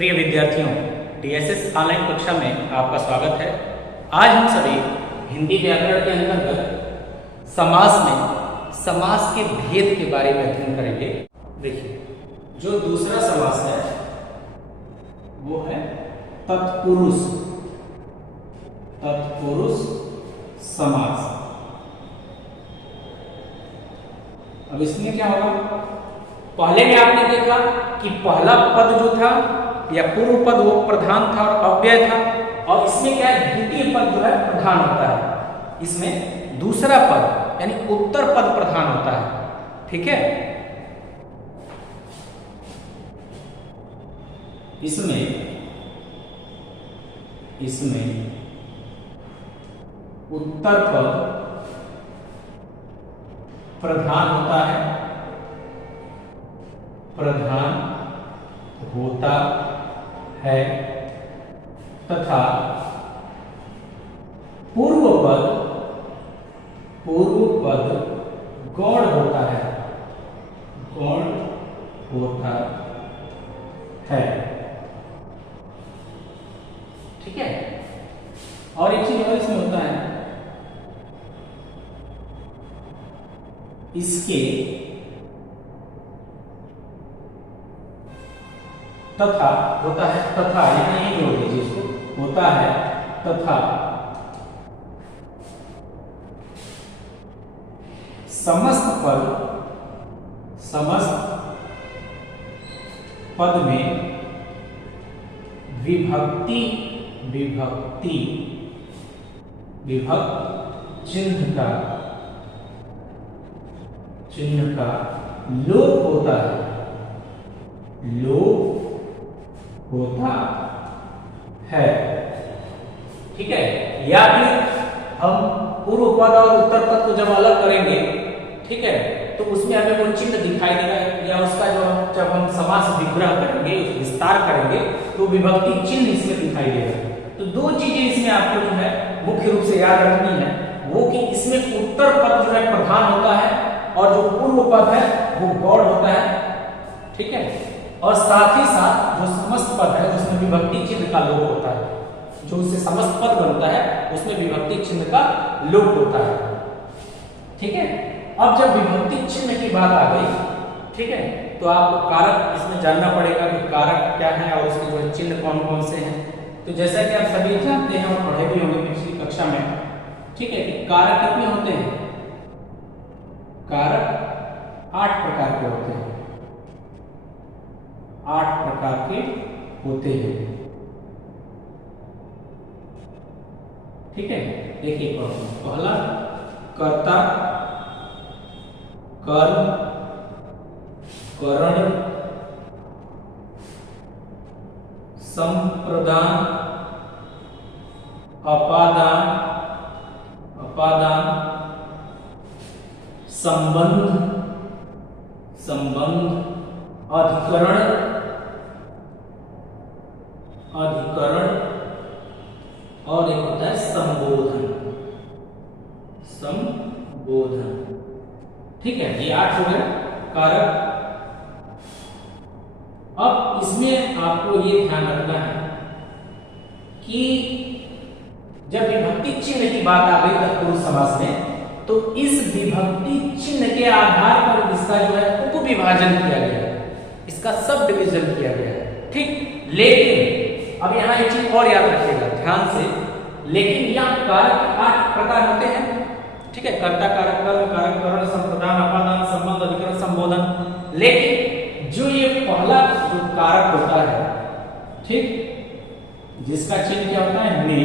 प्रिय विद्यार्थियों, DSS online कक्षा में आपका स्वागत है। आज हम सभी हिंदी व्याकरण के अंतर्गत समास में समास के भेद के बारे में अध्ययन करेंगे। देखिए, जो दूसरा समास है वो है तत्पुरुष समास। अब इसमें क्या होगा, पहले में आपने देखा कि पहला पद जो था या पूर्व पद वो प्रधान था और अव्यय था, और इसमें क्या है, द्वितीय पद जो है प्रधान होता है। इसमें दूसरा पद यानी उत्तर पद प्रधान होता है। ठीक है, इसमें उत्तर पद प्रधान होता है तथा पूर्व पद गौण होता है। ठीक है, और एक चीज और इसमें होता है, इसके तथा होता है, तथा यहाँ नहीं जोड़ दीजिए इसको, होता है तथा समस्त पद में विभक्ति चिन्ह का लोप होता है। ठीक है, या फिर हम पूर्व पद और उत्तर पद को जब अलग करेंगे, ठीक है, तो उसमें हमें वो चिन्ह दिखाई देगा, या उसका जो जब हम समास विग्रह करेंगे, विस्तार करेंगे, तो विभक्ति चिन्ह इसमें दिखाई देगा। तो दो चीजें इसमें आपको जो है मुख्य रूप से याद रखनी है, वो कि इसमें उत्तर पद जो है प्रधान होता है और जो पूर्व पद है वो गौण होता है। ठीक है, और साथ ही साथ जो समस्त पद है उसमें विभक्ति चिन्ह का लोप होता है। जो उससे समस्त पद बनता है उसमें विभक्ति चिन्ह का लोप होता है। ठीक है, अब जब विभक्ति चिन्ह की बात आ गई, ठीक है, तो आपको कारक इसमें जानना पड़ेगा कि कारक क्या है और उसके जो चिन्ह कौन कौन से हैं। तो जैसा कि आप सभी जानते हैं और पढ़े भी होंगे पिछली कक्षा में, ठीक है, कि कारक कितने होते हैं? कारक 8 प्रकार के होते हैं। 8 प्रकार के होते हैं। ठीक है, देखिए पहला कर्ता, कर्म, करण, संप्रदान, अपादान, संबंध, अधिकरण, और एक होता है संबोधन। ठीक है, ये 8 हो गए कारक। अब इसमें आपको ये ध्यान रखना है कि जब विभक्ति चिन्ह की बात आ गई तत्पुरुष समास में, तो इस विभक्ति चिन्ह के आधार पर इसका जो है उपविभाजन किया गया है, इसका सब डिवीजन किया गया है। ठीक, लेकिन अब यहाँ एक चीज और याद रखिएगा ध्यान से, लेकिन यहाँ कारक 8 प्रकार होते हैं। ठीक है, कर्ता, कारक, कर्म, कारक, करण, संप्रदान, अपादान, संबंध, अधिकरण, संबोधन। लेकिन जो ये पहला जो कारक होता है, ठीक, जिसका चिन्ह क्या होता है, में,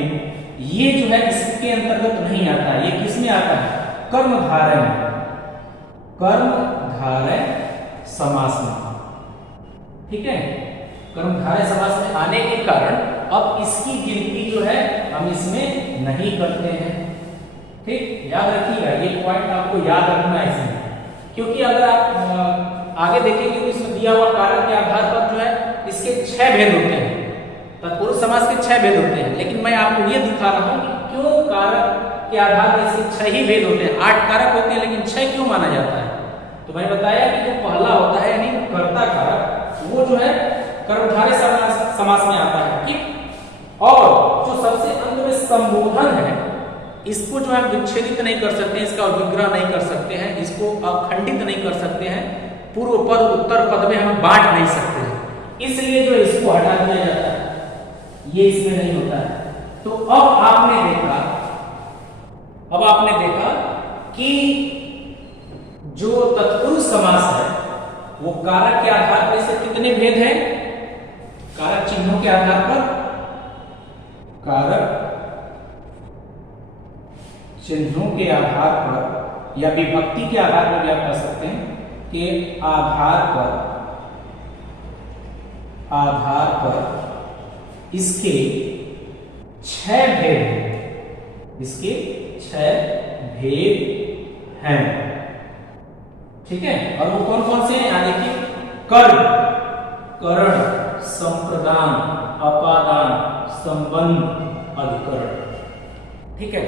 ये जो है इसके अंतर्गत नहीं आता है। ये किसमें आता है? कर्मधारय समास में। ठीक है, कर्मधारय समास में आने के कारण अब इसकी गिनती जो है हम इसमें नहीं करते हैं। ठीक, याद रखिएगा, ये पॉइंट आपको याद रखना है इसमें, क्योंकि अगर आप आगे देखेंगे तो इसमें दिया हुआ कारक के आधार पर जो है इसके 6 भेद होते हैं। तत्पुरुष समास के 6 भेद होते हैं, लेकिन मैं आपको ये दिखा रहा हूं कि क्यों कारक के आधार पर इसके 6 ही भेद होते हैं। 8 कारक होते हैं, लेकिन 6 क्यों माना जाता है? तो मैंने बताया कि जो पहला होता है यानी कर्ता कारक, वो जो है कर्मधारय समास में आता है। ठीक, और जो सबसे अंत में संबोधन है, इसको जो हम विच्छेदित नहीं कर सकते हैं, इसका विग्रह नहीं कर सकते हैं, इसको अखंडित नहीं कर सकते हैं, पूर्व पद उत्तर पद में हम बांट नहीं सकते हैं, इसलिए जो इसको हटा दिया जाता है, ये इसमें नहीं होता है। तो अब आपने देखा कि जो तत्पुरुष समास है वो कारक के आधार पर इसके कितने भेद हैं? कारक चिन्हों के आधार पर, कारक चिन्हों के आधार पर या विभक्ति के आधार पर भी आप कह सकते हैं कि आधार पर इसके 6 भेद हैं, इसके 6 भेद हैं। ठीक है, और वो कौन कौन से हैं? यहाँ देखिए, कर्म, करण, संप्रदान, अपादान, संबंध, अधिकरण। ठीक है,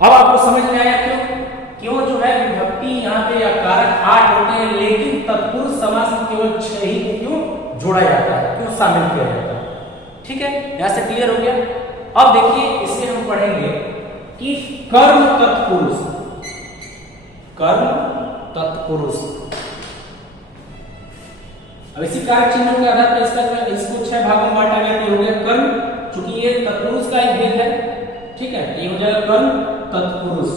अब आपको समझ में आया क्यों जो है विभक्ति यहाँ पे या कारक 8 होते हैं, लेकिन तत्पुरुष समास में केवल 6 ही को क्यों जोड़ा जाता है, क्यों शामिल किया जाता है। ठीक है, यहां से क्लियर हो गया। अब देखिए, इससे हम पढ़ेंगे कि कर्म तत्पुरुष, कर्म तत्पुरुष। अब इसी कारक चिन्हों के आधार पर इसको 6 भागों में बांटा गया, तो हो गया कर्म, चूंकि ये तत्पुरुष का एक भेद है। ठीक है, ये हो जाएगा कर्म तत्पुरुष।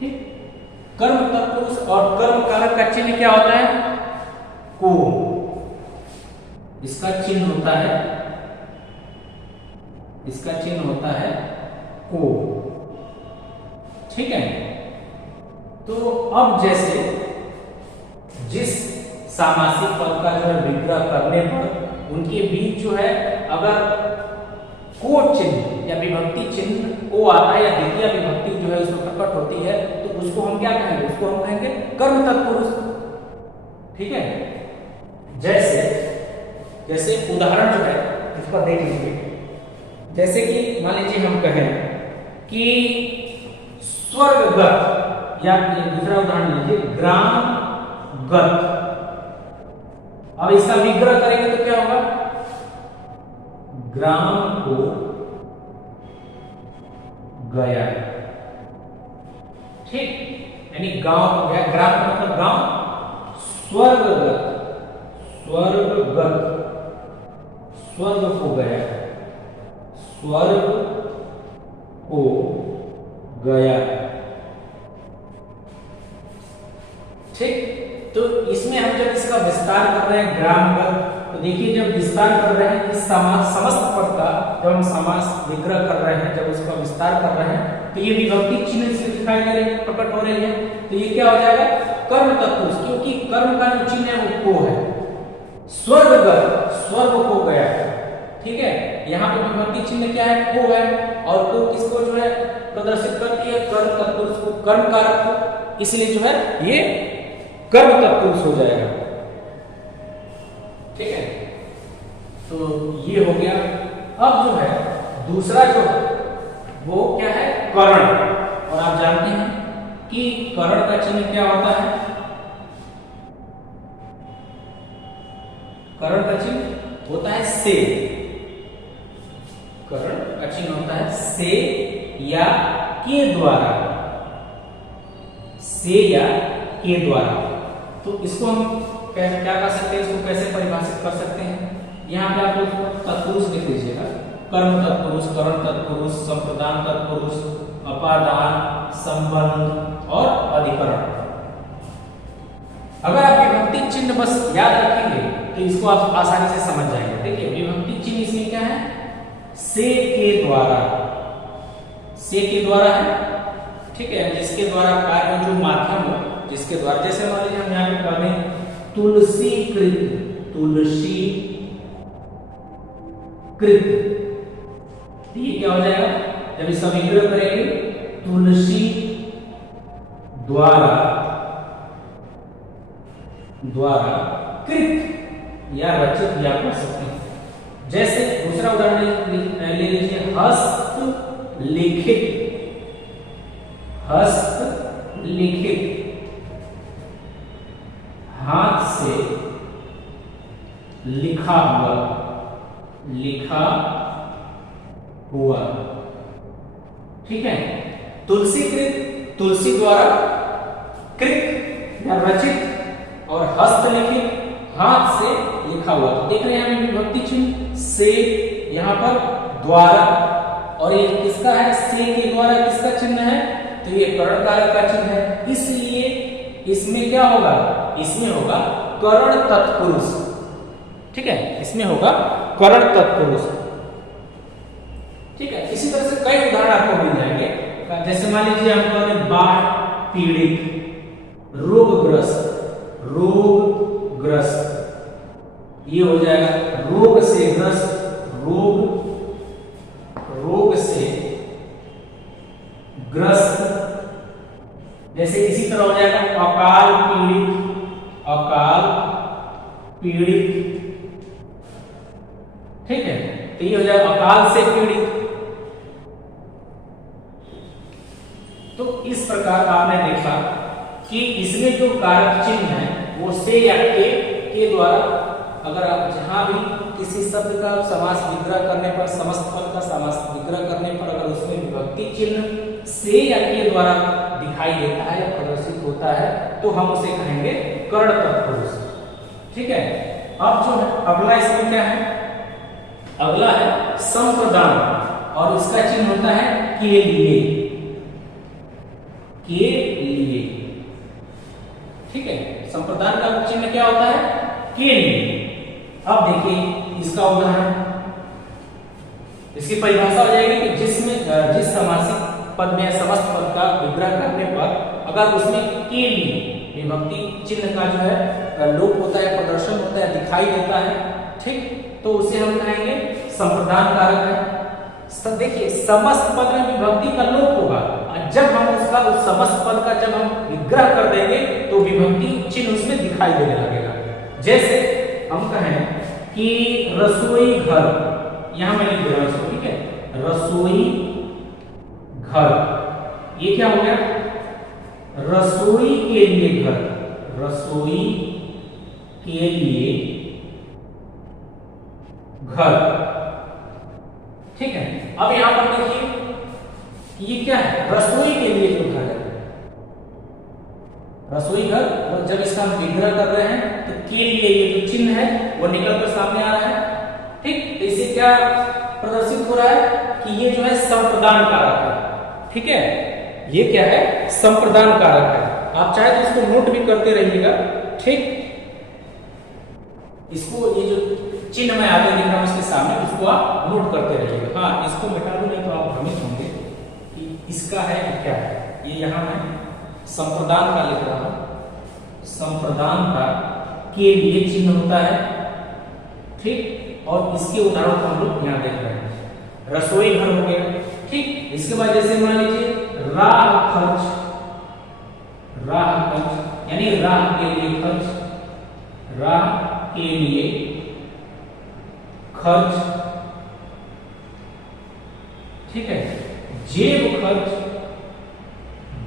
ठीक, कर्म तत्पुरुष और कर्म कारक का चिन्ह क्या होता है? को। इसका चिन्ह होता है, इसका चिन्ह होता है को। ठीक है, तो अब जैसे जिस सामासिक पद का जो है विग्रह करने पर उनके बीच जो है अगर को चिन्ह या विभक्ति चिन्ह को आता है या द्वितीय विभक्ति जो है उसमें प्रकट होती है, तो उसको हम क्या कहेंगे? उसको हम कहेंगे कर्म तत्पुरुष। ठीक है, जैसे उदाहरण जो है इसको देख लीजिए। जैसे कि मान लीजिए हम कहें कि स्वर्गगत, या दूसरा उदाहरण लीजिए ग्रामगत। अब इसका विग्रह करेंगे तो क्या होगा? ग्राम को गया। ठीक, यानी गांव हो गया, ग्राम का मतलब गांव। स्वर्गगत, स्वर्ग को गया, स्वर्ग को गया। ठीक, तो इसमें हम जब इसका विस्तार कर रहे हैं ग्रामगत, तो देखिए जब विस्तार कर रहे हैं इस समस्त पद का, जब हम समास विग्रह कर रहे हैं, जब उसका विस्तार कर रहे हैं, तो ये विभक्ति चिन्ह से दिखाई दे रही है, प्रकट हो रही है। तो ये क्या हो जाएगा? कर्म तत्पुरुष, क्योंकि कर्म का जो चिन्ह है वो को है। स्वर्गगत, स्वर्ग को गया। ठीक है, यहाँ पे विभक्ति चिन्ह क्या है? को है, और को किसको जो है प्रदर्शित करती है? कर्म तत्पुरुष को, कर्म कारक को, इसलिए जो है ये कर्म तत्पुरुष हो जाएगा। ठीक है, तो ये हो गया। अब जो है दूसरा जो है वो क्या है? करण। और आप जानते हैं कि करण का चिन्ह क्या होता है? करण का चिन्ह होता है से। करण का चिन्ह होता है से या के द्वारा, से या के द्वारा। तो इसको हम क्या कर सकते हैं? इसको कैसे परिभाषित कर सकते हैं? यहाँ पे आप लोग तत्पुरुष लिख लीजिएगा। कर्म तत्पुरुष, करण तत्पुरुष, संप्रदान तत्पुरुष, अपादान, संबंध और अधिकरण। अगर आप विभक्ति चिन्ह बस याद रखेंगे तो इसको आप आसानी से समझ जाएंगे। देखिए विभक्ति चिन्ह इसमें क्या है? से के द्वारा, से के द्वारा है। ठीक है, जिसके द्वारा कार्य जो माध्यम हो, जिसके द्वारा, जैसे मान लीजिए हम यहाँ पे पढ़ें तुलसी कृत, तुलसी कृत, ये क्या हो जाएगा? जब इसका विग्रह करेंगे तुलसी द्वारा, द्वारा कृत या रचित भी आप कर सकते हैं। जैसे दूसरा उदाहरण ले लीजिए, हस्त लिखित, हस्त लिखित, हाथ से लिखा हुआ, लिखा हुआ, ठीक है। तुलसी कृत, तुलसी द्वारा, कृत या रचित, और हस्तलिखित, हाथ से लिखा हुआ। तो देख रहे हैं हम विभक्ति चिन्ह से, यहाँ पर द्वारा, और ये किसका है, से के द्वारा किसका चिन्ह है, तो ये करण कारक का चिन्ह है। इसलिए इसमें क्या होगा, इसमें होगा करण तत्पुरुष, ठीक है, इसमें होगा करण तत्पुरुष, ठीक है। इसी तरह से कई उदाहरण आपको मिल जाएंगे, जैसे मान लीजिए हम कह रहे हैं बाढ़ पीड़ित, रोगग्रस्त, रोगग्रस्त, ये हो जाएगा रोग से ग्रस्त, रोग, रोग से ग्रस्त। जैसे इसी तरह हो जाएगा अकाल पीड़ित, अकाल पीड़ित, ठीक है। तो ये हो जाएगा अकाल से पीड़ित। तो इस प्रकार आपने देखा कि इसमें जो कारक चिन्ह है वो से या के द्वारा, अगर आप जहां भी किसी शब्द का समास विग्रह करने पर, समस्त पद का समास विग्रह करने पर अगर उसमें विभक्ति चिन्ह से या के द्वारा दिखाई देता है या प्रदर्शित होता है तो हम उसे कहेंगे कर्ण तत्पुरुष, ठीक है। अब जो है अगला इसमें क्या है, अगला है संप्रदान, और इसका चिन्ह होता है के लिए, के लिए, ठीक है। संप्रदान का चिन्ह क्या होता है, के लिए। अब देखिए इसका उदाहरण, इसकी परिभाषा हो जाएगी कि जिसमें जिस समासिक पद में समस्त पद का विग्रह करने पर अगर उसमें के लिए विभक्ति चिन्ह का जो है लोप होता है, प्रदर्शन होता है, दिखाई देता है, ठीक, तो उसे हम कहेंगे संप्रदान कारक है। देखिए समस्त पद में विभक्ति का लोप होगा, और जब हम उसका उस समस्त पद का जब हम विग्रह कर देंगे तो विभक्ति चिन्ह उसमें दिखाई देने लगेगा। जैसे हम कहें कि रसोई घर, यहां मैं लिख दे रहा हूं, ठीक है, रसोई घर, ये क्या हो गया, रसोई के लिए घर, रसोई के लिए घर, ठीक है। अब यहां पर देखिए ये क्या है, रसोई के लिए जो घर है, रसोई घर, और जब इसका हम विग्रह कर रहे हैं तो के लिए ये जो चिन्ह है वो निकल कर सामने आ रहा है, ठीक। तो इससे क्या प्रदर्शित हो रहा है कि ये जो है संप्रदान कारक है, ठीक है, ये क्या है, संप्रदान कारक है। आप चाहे तो इसको नोट भी करते रहिएगा, ठीक, इसको ये जो चिन्ह मैं आगे लिख रहा हूं इसके सामने, उसको आप नोट करते रहिएगा। हाँ, इसको मिटा दूं नहीं तो आप भ्रमित होंगे कि इसका है कि क्या है। ये यहां मैं संप्रदान का लिख रहा हूं, संप्रदान का के लिए चिन्ह होता है, ठीक, और इसके उदाहरण को हम लोग यहां देख रहे हैं, रसोई घर हो गया, ठीक। इसके बाद जैसे मान लीजिए राह खर्च, राह खर्च यानी राह के लिए खर्च, राह के लिए खर्च, ठीक है। जेब खर्च,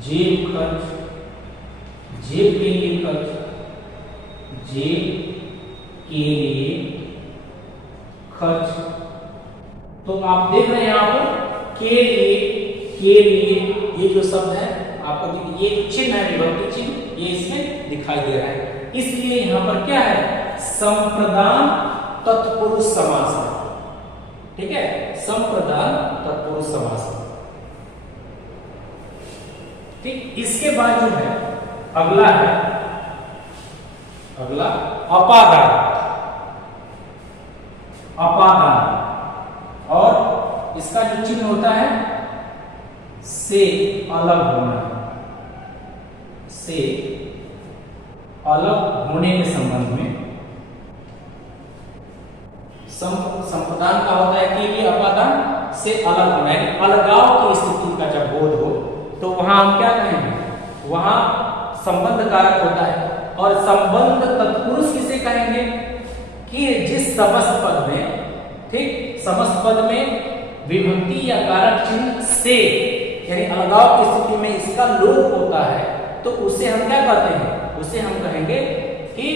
जेब खर्च, जेब के लिए खर्च, जेब के लिए खर्च। तो आप देख रहे हैं यहां पर के लिए ये जो शब्द है आपको ये जो चिन्ह है विभक्ति चिन्ह, ये इसमें दिखाई दे रहा है। इसलिए यहां पर क्या है, संप्रदान तत्पुरुष समास है, ठीक है, संप्रदान तत्पुरुष समास है, ठीक। इसके बाद जो है अगला है, अगला अपादान, अपादान, और इसका जो चिन्ह होता है से अलग होना, से अलग होने के संबंध में। संप्रदान का होता है कि ये अपादान से अलग होना है, अलगाव की स्थिति का जब बोध हो तो वहां हम क्या कहेंगे, वहां संबंध कारक होता है। और संबंध तत्पुरुष किसे कहेंगे कि जिस समस्त पद में, ठीक, समस्त पद में विभक्ति या कारक चिन्ह से यानी अलगाव की स्थिति में इसका लोप होता है तो उसे हम क्या कहते हैं, उसे हम कहेंगे कि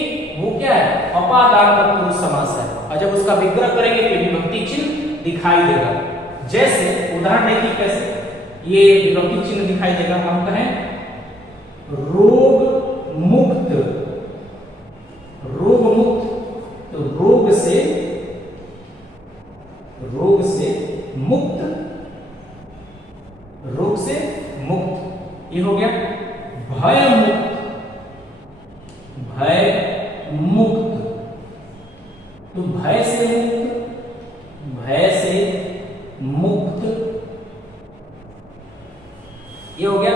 अपादान तत्पुरुष समास है, और जब उसका विग्रह करेंगे तो विभक्ति चिन्ह दिखाई देगा। जैसे उदाहरण देखिए कैसे ये विभक्ति चिन्ह दिखाई देगा। हम कहें रोग मुक्त, रोग मुक्त, तो रोग से मुक्त, रोग से मुक्त, ये हो गया। भय मुक्त, भय मुक्त, तो भय से मुक्त, भय से मुक्त, ये हो गया।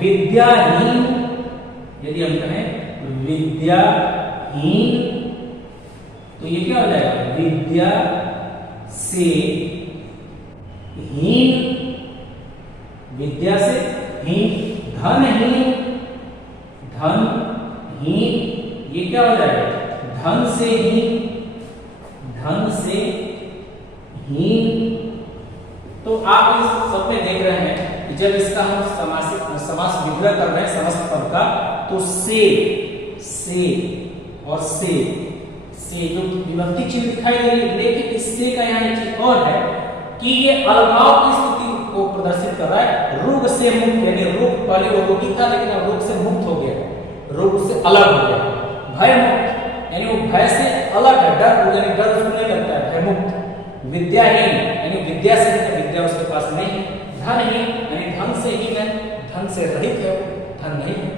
विद्याहीन, यदि हम कहें विद्याहीन, तो ये क्या हो जाएगा? विद्या से हीन, विद्या से हीन। धनहीन, धनहीन, ये क्या हो जाएगा? धन से हीन, धन से हीन। तो आप इस सब में देख रहे हैं कि जब इसका हम समास विग्रह कर रहे हैं समस्त पद का, तो से और से जो विभक्ति चिन्ह दिखाई दे रही है, लेकिन इससे का यहाँ एक चीज और है कि ये अलगाव की स्थिति को प्रदर्शित कर रहा है। रोग से मुक्त, यानी रोग पहले वो रोगी था लेकिन अब रोग से मुक्त हो गया, रोग से अलग हो गया। भय मुक्त, यानी वो भय से अलग है, डर यानी डर उसको नहीं लगता है, भय मुक्त। विद्याहीन, यानी विद्या से विद्या उसके पास नहीं है। धनहीन, यानी धन से हीन है, धन से रहित है, धन नहीं है।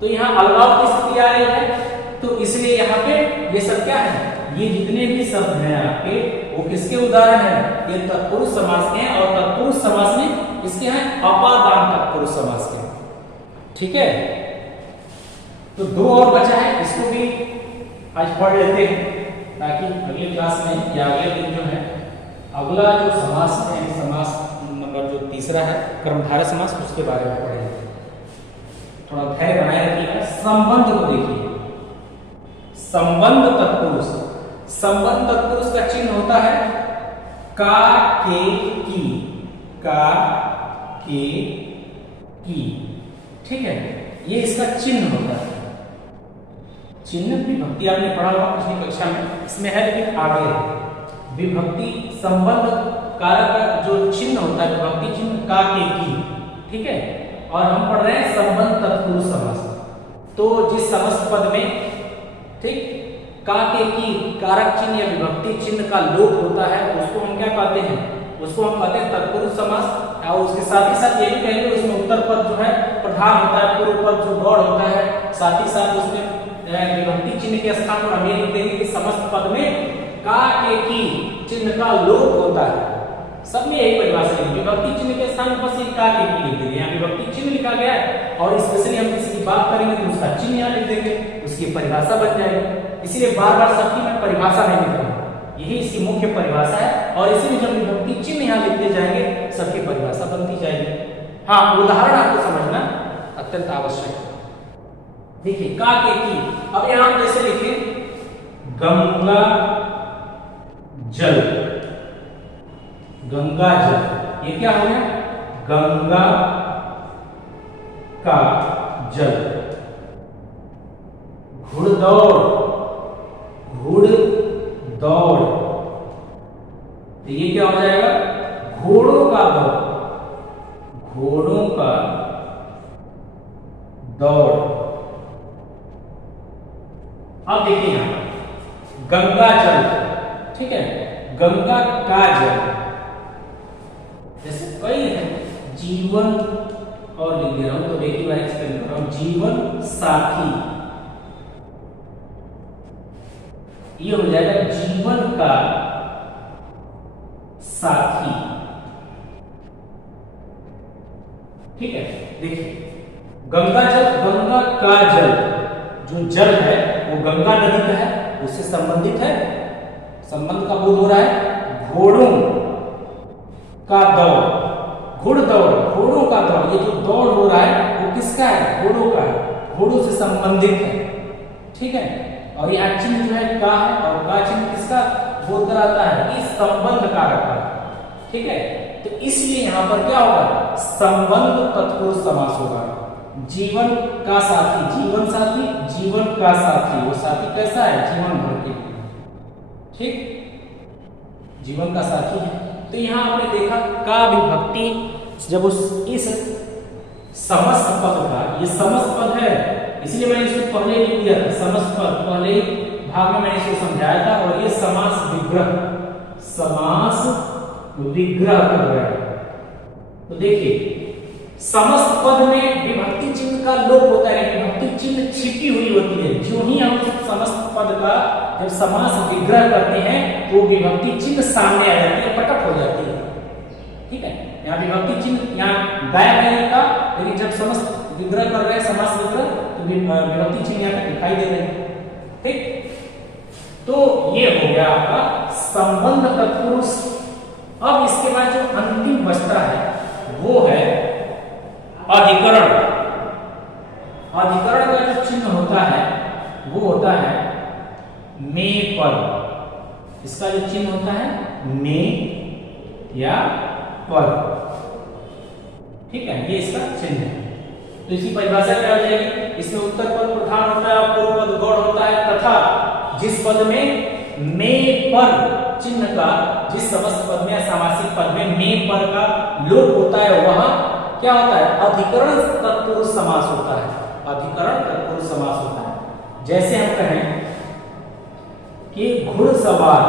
तो यहाँ अलगाव की स्थिति आ रही है, तो इसलिए यहाँ पे ये सब क्या है? ये जितने भी शब्द हैं आपके, वो किसके उदाहरण हैं? ये तत्पुरुष समास के हैं, और तत्पुरुष समास में इसके हैं अपादान तत्पुरुष समास के। ठीक है, तो दो और बचा है, इसको भी आज पढ़ लेते हैं, ताकि अगले क्लास में या अगले दिन जो है अगला जो समास है, समास नंबर जो तीसरा है कर्मधारय समास, उसके बारे में पढ़ेंगे। थोड़ा धैर्य बनाए रखिएगा। संबंध को देखिए, संबंध तत्पुरुष, संबंध तत्पुरुष का चिन्ह होता है का, के, की, का, के, की। ठीक है, ये इसका चिन्ह होता है। चिन्ह विभक्ति आपने पढ़ा होगा पिछली कक्षा में, इसमें है लेकिन आगे है। विभक्ति संबंध कारक का जो चिन्ह होता है विभक्ति चिन्ह का, के, की। ठीक है, और हम पढ़ रहे हैं संबंध तत्पुरुष समास। तो जिस समस्त पद में ठीक का, के, की कारक चिन्ह या विभक्ति चिन्ह का लोप होता है, उसको हम क्या कहते हैं? उसको हम कहते हैं तत्पुरुष समास। और उसके साथ ही साथ ये भी कहेंगे उसमें उत्तर पद जो है प्रधान होता है, पूर्व पद जो गौड़ होता है, साथ ही साथ उसमें विभक्ति चिन्ह के स्थान पर हम ये लिख देंगे कि समस्त पद में का, के, की चिन्ह का लोप होता है। सब में यही परिभाषा है, विभक्ति चिन्ह के स्थान पर बस का, के, की लिख देंगे। यहाँ विभक्ति चिन्ह लिखा गया है, और स्पेशली हम किसी की बात करेंगे तो उसका चिन्ह यहाँ लिख देंगे, उसकी परिभाषा बन जाएगी। इसीलिए बार बार सबकी मैं परिभाषा नहीं लिख रहा हूं, यही इसकी मुख्य परिभाषा है, और इसी में जब विभक्ति चिन्ह यहाँ लिखते जाएंगे सबकी परिभाषा बनती जाएगी। हाँ, उदाहरण आपको समझना अत्यंत आवश्यक है। देखिए का, के, की, अब यहां हम जैसे लिखे गंगा जल, गंगा जल, ये क्या हो गया? गंगा का जल। घुड़दौड़, घुड़दौड़, तो ये क्या हो जाएगा? घोड़ों का दौड़, घोड़ों का दौड़। अब देखिए यहां गंगा जल, ठीक है, गंगा का जल, जैसे कई है जीवन और लिख दे रहा हूं, तो देखिए बार एक्सप्लेन कर रहा हूं। जीवन साथी, ये हो जाएगा जीवन का साथी। ठीक है, देखिए गंगा जल, गंगा का जल, जो जल है वो गंगा नदी का है, उससे संबंधित है, संबंध का बोध हो रहा है। घोड़ों का दौड़, घुड़दौड़, घोड़ों का दौड़, ये जो दौड़ हो रहा है वो किसका है? घोड़ों का है, घोड़ों से संबंधित है। ठीक है, और यहाँ चिन्ह जो है का है, और का चिन्ह किसका बोध कराता है? कि संबंध कारक का। ठीक है, तो इसलिए यहां पर क्या होगा? संबंध तत्पुरुष समास होगा। जीवन का साथी, जीवन साथी, जीवन का साथी, वो साथी कैसा है, जीवन भर के लिए, ठीक, जीवन का साथी है। तो यहाँ आपने देखा का विभक्ति जब उस इस समस्त पद का, ये समस्त पद है इसलिए मैंने इसको पहले ही लिख दिया था, समस्त पद पहले ही भाग में मैंने इसको समझाया था। और ये समास विग्रह, समास विग्रह कर रहा है। तो देखिए समस्त पद में विभक्ति चिन्ह का लोप होता है, विभक्ति चिन्ह छिपी हुई होती है। जो ही हम समस्त पद का जब समास विग्रह करते हैं तो विभक्ति चिन्ह सामने आ जाती है, प्रकट हो जाती है, ठीक है। यहाँ विभक्ति चिन्ह यहाँ गायब नहीं था, लेकिन जब समस्त विग्रह कर रहे हैं, समास विग्रह, तो विभक्ति चिन्ह यहाँ पे दिखाई दे रहे हैं, ठीक। तो ये हो गया आपका संबंध तत्पुरुष। अब इसके बाद जो अंतिम बचता है वो है अधिकरण। अधिकरण का जो चिन्ह होता है वो होता है में पर। इसका जो चिन्ह होता है में या पर, ठीक है, ये इसका चिन्ह है। तो इसकी परिभाषा क्या हो जाएगी, इसमें उत्तर पद प्रधान होता है और पूर्व पद गौड़ होता है, तथा जिस पद में पर चिन्ह का, जिस समस्त पद में या सामासिक पद में पर का लोप होता है वह क्या होता है, अधिकरण तत्पुरुष समास होता है। अधिकरण तत्पुरुष समास होता है। जैसे हम कहें कि घुड़सवार,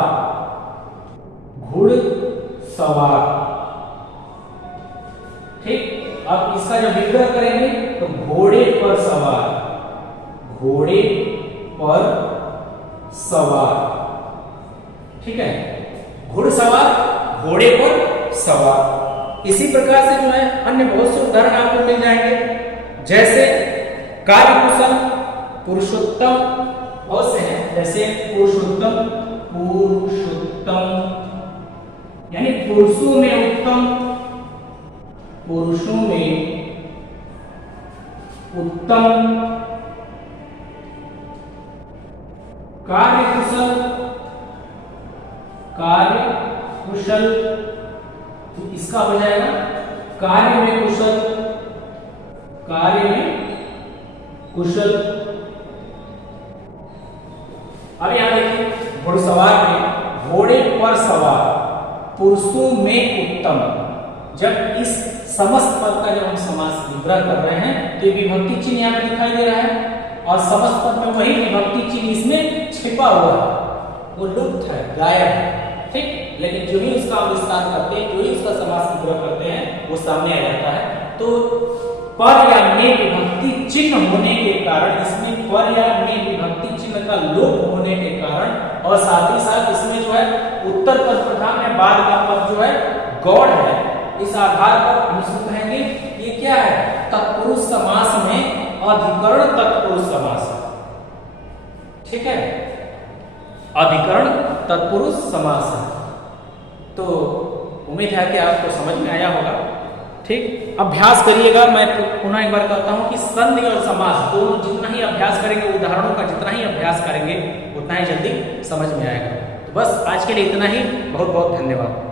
घुड़सवार, ठीक। अब इसका जब विग्रह करेंगे तो घोड़े पर सवार, घोड़े पर सवार, ठीक है, घुड़सवार घोड़े पर सवार। इसी प्रकार से जो है अन्य बहुत से उदाहरण आपको मिल जाएंगे, जैसे कार्यकुशल, पुरुषोत्तम, बहुत से हैं, जैसे पुरुषोत्तम, पुरुषोत्तम यानी पुरुषों में उत्तम, पुरुषों में उत्तम। कार्यकुशल, कार्यकुशल, तो इसका हो जाएगा कार्य में कुशल, कार्य में कुशल। अब यहां देखिए घुड़सवार में घोड़े पर सवार, पुरुषों में उत्तम। जब इस समस्त पद का जब हम समास विग्रह कर रहे हैं तो विभक्ति चिन्ह यहाँ पे दिखाई दे रहा है और समस्त पद में वही विभक्ति चिन्ह इसमें छिपा हुआ है, वो लुप्त है, गायब है, ठीक। लेकिन जो ही उसका विस्तार करते हैं, जो ही उसका समास विग्रह करते हैं, वो सामने आ जाता है। तो पर या में विभक्ति चिन्ह होने के कारण, इसमें पर या में विभक्ति चिन्ह का लोप होने के कारण, और साथ ही साथ इसमें जो है उत्तर पद प्रधान में बाद का पद जो है गौड़ है, इस आधार पर हम इसको कहेंगे ये क्या है, तत्पुरुष समास में अधिकरण तत्पुरुष समास है, ठीक है, अधिकरण तत्पुरुष समास है। तो उम्मीद है कि आपको समझ में आया होगा, ठीक। अभ्यास करिएगा। मैं पुनः एक बार कहता हूं कि संधि और समास दोनों जितना ही अभ्यास करेंगे, उदाहरणों का जितना ही अभ्यास करेंगे, उतना ही जल्दी समझ में आएगा। तो बस आज के लिए इतना ही। बहुत बहुत धन्यवाद।